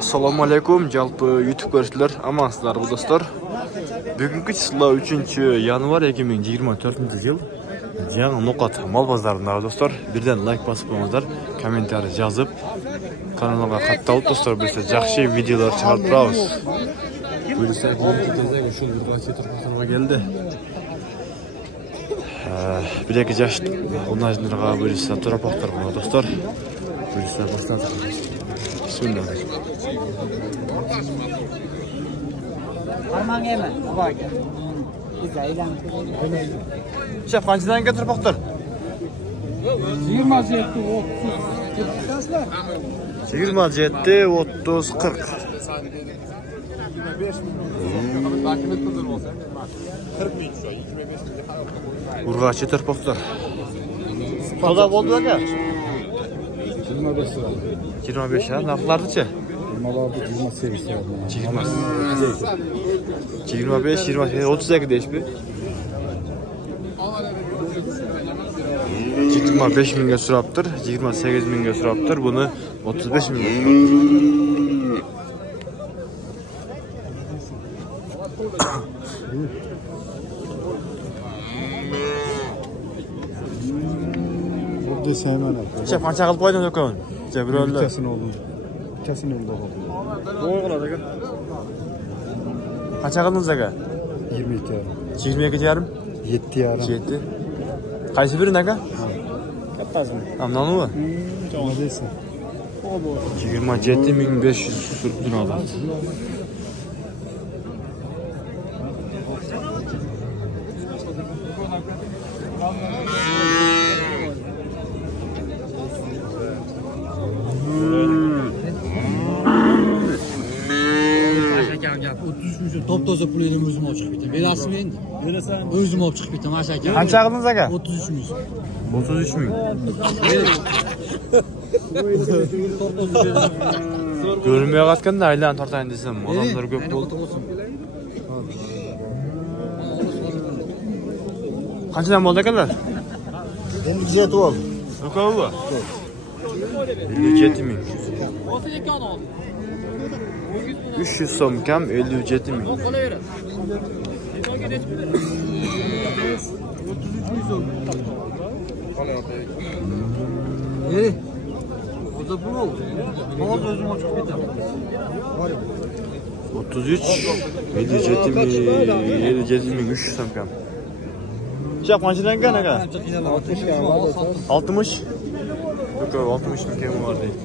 Assalomu alaykum, jalpı YouTube ko'ruvchilar, amansizlarmi do'stlar? Bugungi chizla 3-yanvar 2024-yil. Жаңы No'qat mol bozorida do'stlar. Birdan like bosib qo'yinglar, kommentariy yozib, kanalga qattiq do'stlar, bo'lsa yaxshi videolar chiqarib turamiz. Bo'lsa videoga shu turibga keldi. Bir-iki yaş onajlarga bo'lsa turapaqlar do'stlar. Bo'lsa boshladik. Bismillah. Armangaymi? Bak. Şef qanchadan turibaqlar? 27 27 30 40. Urg'achi turibaqlar. To'da bo'ldi aka? 25 lira. 25 ha, narxlarchi? Mallarda 28 lira. 25, 28, 32 deyishmi? 25 mingga so'rabdir, 28 mingga so'rabdir, buni 35 mingga so'rabdir. Burada sevmen abi. Şef qancha qilib qo'ydingiz do'kon? Jabronlar. Bitasini oldu. Bitasini oldu. Qo'y qiladi aka. Qancha qildingiz aka? 22 lira. 22 yarim? 7 lira. 7. Qaysi birini aka? Kattasini. Hamdano'mi? Nima deysan? 27500 turibdi hozir. Top-toza pulini o'zim olib chiqib ketaman. Berasizmi endi? Berasan. O'zim olib chiqib ketaman, Asha aka. Qancha qildingiz aka? 33 ming. 33 ming. Ko'rinmayotganda aylanib tortayin desam, odamlar ko'p bo'ldi. Qanchadan bo'ldi akalar? Endi kuzatib ol. Yo'qmi? 57 ming. 300 so'm kam 57 ming. Oda pul oldu. Hozir o'zim olib chiqib ketaman. 33 57 ming 57 ming 300 so'm kam. Şef qanchadan ekan aka? 60. Yo'q, 60 ming kam bor deydi.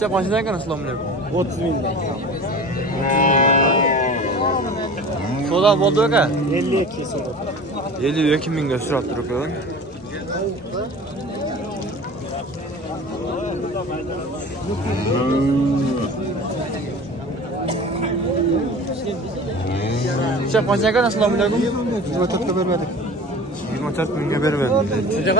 Şef qanchadan ekan? Assalomu alaykum. 30 ming. So'da bo'ldi aka? 52 so'ra. 52 mingga so'rab turibman. Şef qancha ekan? Assalomu alaykum. 24 ga bermadik. 24 mingga bermadim. Shuncha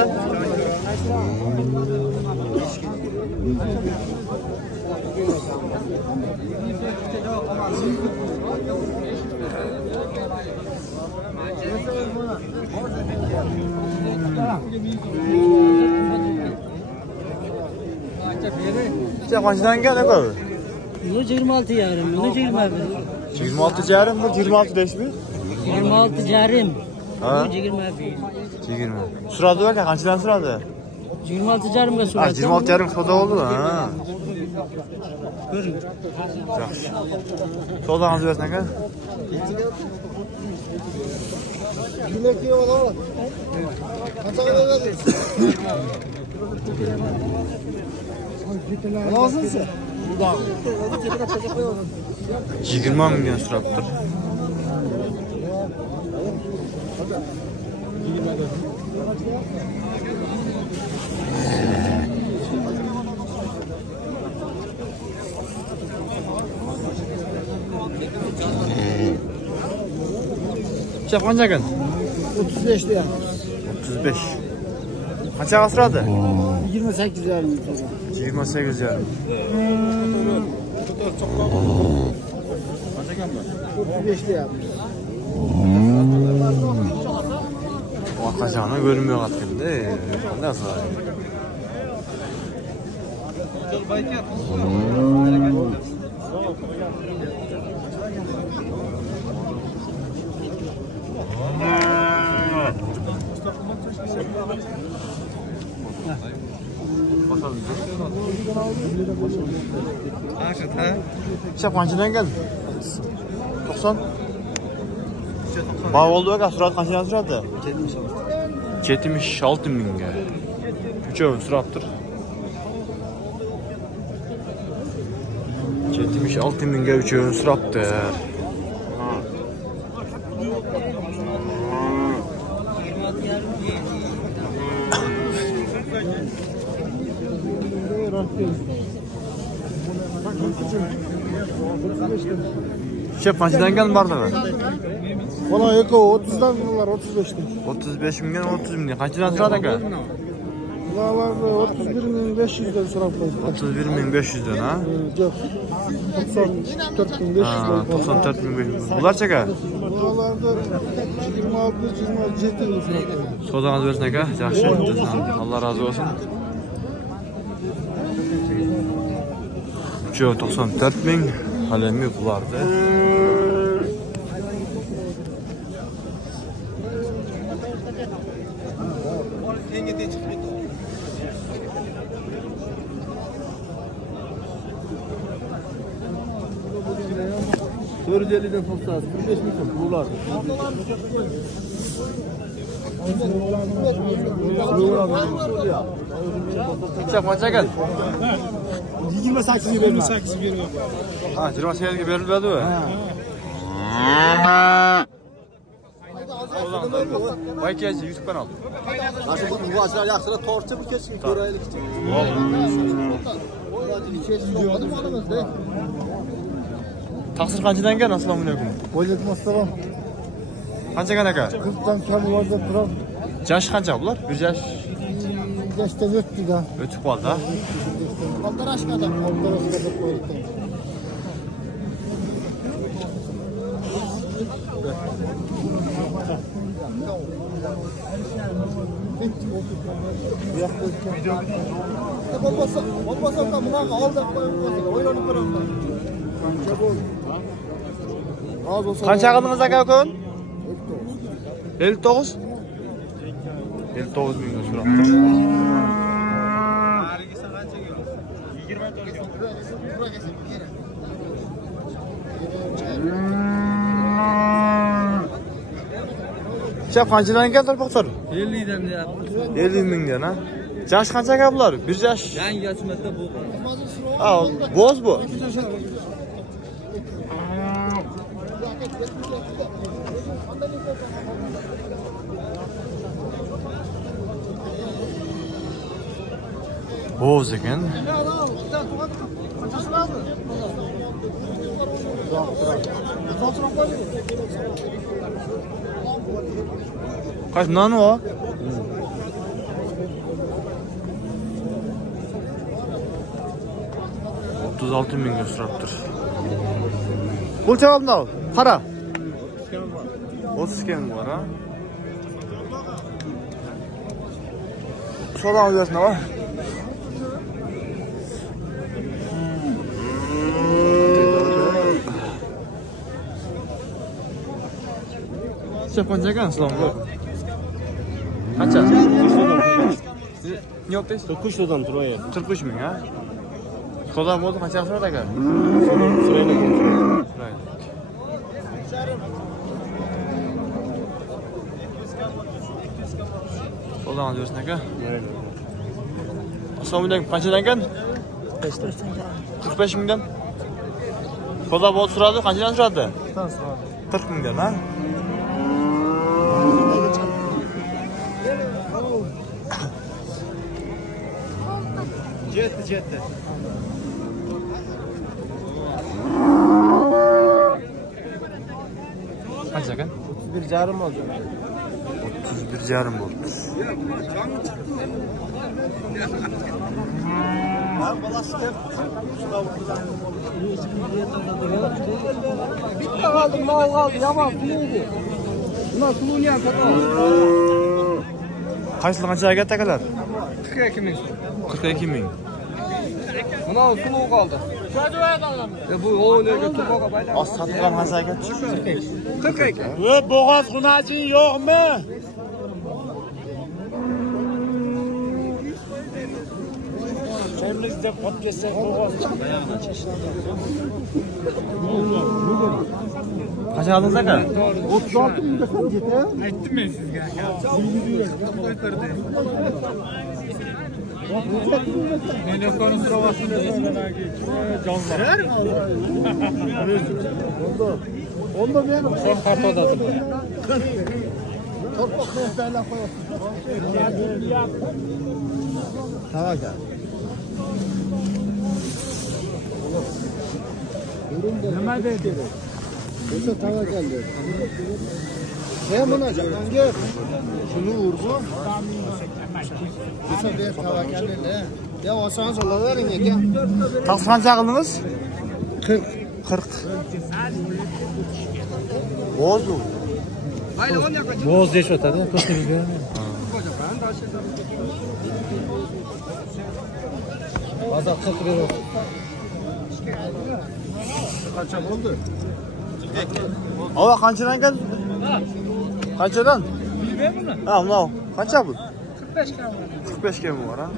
Şef qanchadan ekan aka? Bu 26 yarim, bu 21. 26 yarim, bu 26 deyishmi? 26 yarim. Ha? Bu 21. 20. So'radi aka, qanchadan so'radi? 26 yarimga so'radi. Ha, 26 yarim so'da oldu. Ha. Yaxshi. So'da ham bersin aka. Lazımsa. 20 mingga so'rabdir. Çap qancha ekan? 35 deyapmiz. 35. Qanchaga siradi? 28 yarim. 28 yarim. 35 deyapmiz. Orqachani ko'rinmay qolganda, qanday qilay? Çap qanchadan keldi? 90. Bağ oldu bak, surat qanchadan suradi? 76 mingga. Uchovi suraptir. 76 mingga uchovi suraptir. Çap qanchadan keldi bardag'i? Valla eko 30'dan bunlar 35'ten. 35 mingdan 30 mingga. Qanchadan suradi aka? Bunlar 31.500'den so'rab qo'ydi. 31.500'dan ha? Yo'q. 94.500'den. Ha, 94.500. Bularcha aka? Bunlarda 26-27 yıl so'rab qo'ydi. Sodağınız versin aka. Yaxshi. Allah razı olsun. Uchovi 94 ming. Halemi bulardi. Sörüceli'den fırsat 45 milyon dolar. Çap qancha ekan? 28'i verdim. 28'i verdim. Ha, 28 ga beriladi-ku. Voy kelchi YouTube kanal. Aşı bu açılar yaxşıra torçu bu keçki görəylik üçün. Taqsir qanchadan ekan? Assalomu alaykum. Aleyküm assalam. Qancha ekan aka? 40'dan kam vardı turam. Yash qancha bular? Bir yash Yaştan öttü da. o'tib qoldi ha. Aldaraşkada. Aldaraşkada koydum. Olmasa da buna aldık koyulmasın. Oylanıp duralım. Qancha qildingiz aka ukun? 59. 59 mingga so'rabdir. Çap qanchadan ekan tarpoqlar? 50'den de yaptım. 50 mingdan ha. Yash qancha aka bular? Bir yash. Yangi yaşmada bu. Ha, bo'z bu. Bo'z ekan. Kaç nani o? $36 mingga so'rabdir. Bu javobni ol. Qara. 30 kam bor ha. So'dan bersin ha. Siz qancha ekan islom bu? Qancha? Yo'q deysiz. 40 so'dan turaya. 43 ming ha. So'dan bo'ldi qancha so'radi aka? Sırayla konuşuyor. So'dan bersin aka. Assalomu alaykum. Qanchadan ekan? 45 mingdan. So'da bo'ldi so'radi, qanchadan so'radi? 40 mingdan ha. 31,5 oldu. 31,5 oldu. Bitti kaldı, mal kaldı, yaman suyuydu. Bunlar suluğunu yakaladı. Kaçlı kançaga ketdi akalar? 42 ming. 42 ming. Buna suluğu kaldı. Bu öyle götürüp baylar. Az satılgan kançaga ketdi? 42. Boğaz xunacın yo'qmi? Çemlik deb qolib ketsak boğaz. Qancha aldingiz aka? 36 ming desem yeter. Aytdim men sizga aka. Telefonu so'rasın desanagi. Jonlar. Onda benim. Son kart odadim. Torpak koyup Tamam gel. Nima dedi? O'sha tava keldi. Sen buna jaman gel. Shuni urdi. O'sha ber tava keldi. Ya oson solavering aka. Taqsi qancha qildingiz? 40. 40. Bozu. Boğaz deyish o'tadi, ko'rsatib beraman. Hozir 40 berib. Qancha bo'ldi? Ava qanchadan ekan? Qanchadan? Bilmayman buni. Ha, mana qancha bu? 45 ga. 45 ga bor, ha?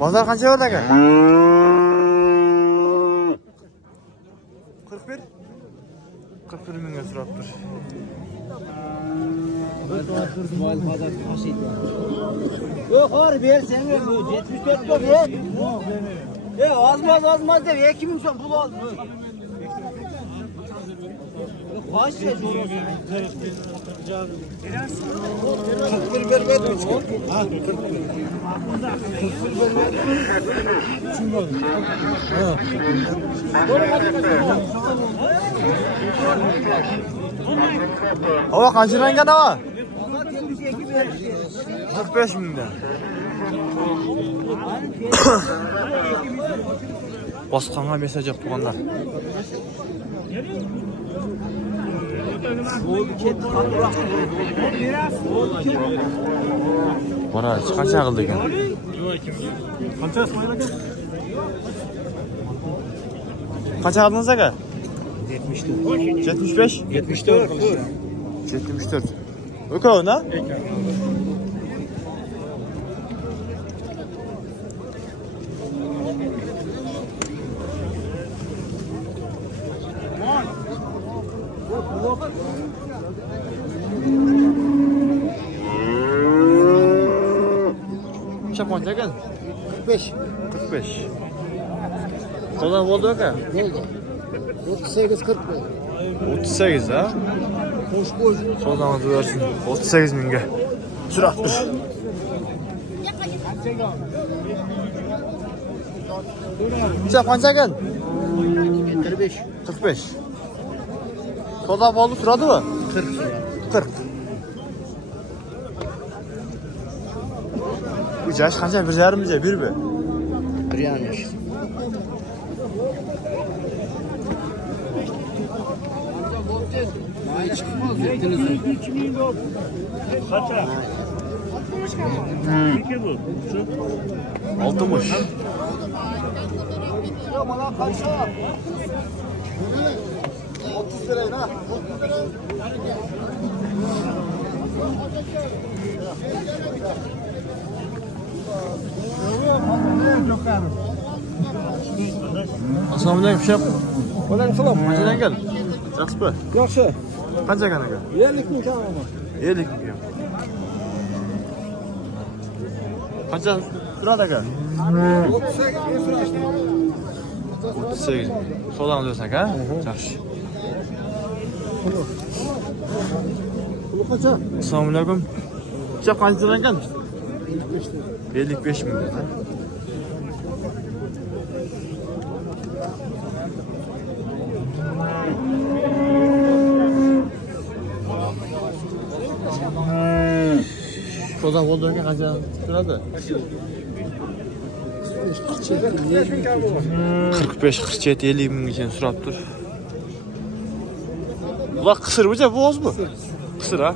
Bozor qancha berdi aka? 41. 41 mingga so'rabdir. Yok har versen bu 74 lira ver. Azmaz der 2000 so'm pul oldu. Kaç ya soruyorsun? 41 vermedim. Ha 41. 41 vermedim. Ava qanchadan ekan ava? 45 mingdan. Bosqonga mesaj yo'q tuğanlar. Bora, qancha qildi ekan? Qancha qildingiz aka? 75. 74. 74. Ökavuna? Çapon ekan? 45. 45. Qo'ldan bo'ldi aka? Bo'ldi. 38 40 bo'ldi. 38 ha? Qo'sh qo'y. Qo'ldan o'tversin. 38 mingga. Suraqdir. Qancha ekan? 45. 45. Qo'ldan bo'ldi turadimi? 40. 40. Bu yaş qancha? 1,5 mija, 1 1,5. Ay çıkmaz ettiniz. 2000 oldu. Kaça? 2 bu. 60. Ya bana kaça? 30 lirayla. Assalomu alaykum, shef. Alaykum. Qanchadan keldi? Yaxshimi? Yaxshi. Qancha ekan aka? 50 ming kammi? 50 ming. Qancha turadi aka? 38. So'dan o'lsan aka? Yaxshi. Pul qancha? Assalomu alaykum. Shef qanchadan ekan? 55 ming. Uzak olduğun gibi kaça sırada? 45-47-50 bin için sürap dur. Ulan kısır mı bu boğaz mı? Kısır ha.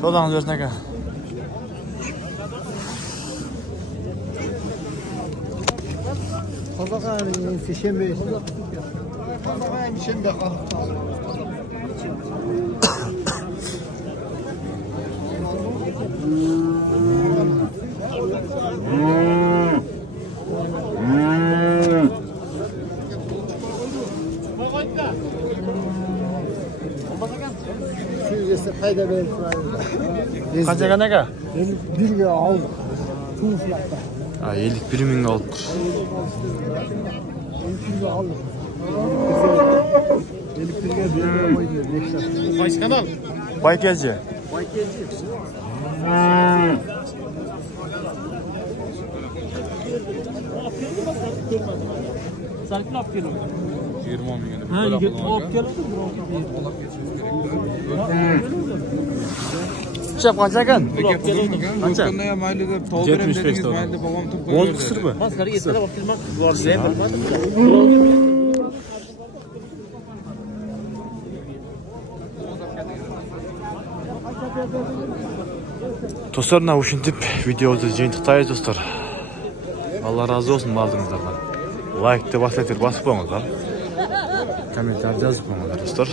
Soğudan versin aka. Kazakay'ın şişembe. Kazakay'ın şişembe kalktı. Süzesi fayda verir. Kaça ne ka? Bir lira aldık. Tuzlakta. Ha, yelik birimin alıp kır. Başkanım. Bay gelce. Sen ne yapıyorsun? 20 bin. Ha, Şap kaça kan? Kaça? 75 dolar. Bol kısır mı? Maskara yetene bakılmak. Dostlar, ушинтип видеоду жыйынтыктайбыз достор. Allah razı olsun bardığınızlardan. Like de basıp koyuңуздар. Kommentar жазып koyuңуздар dostlar.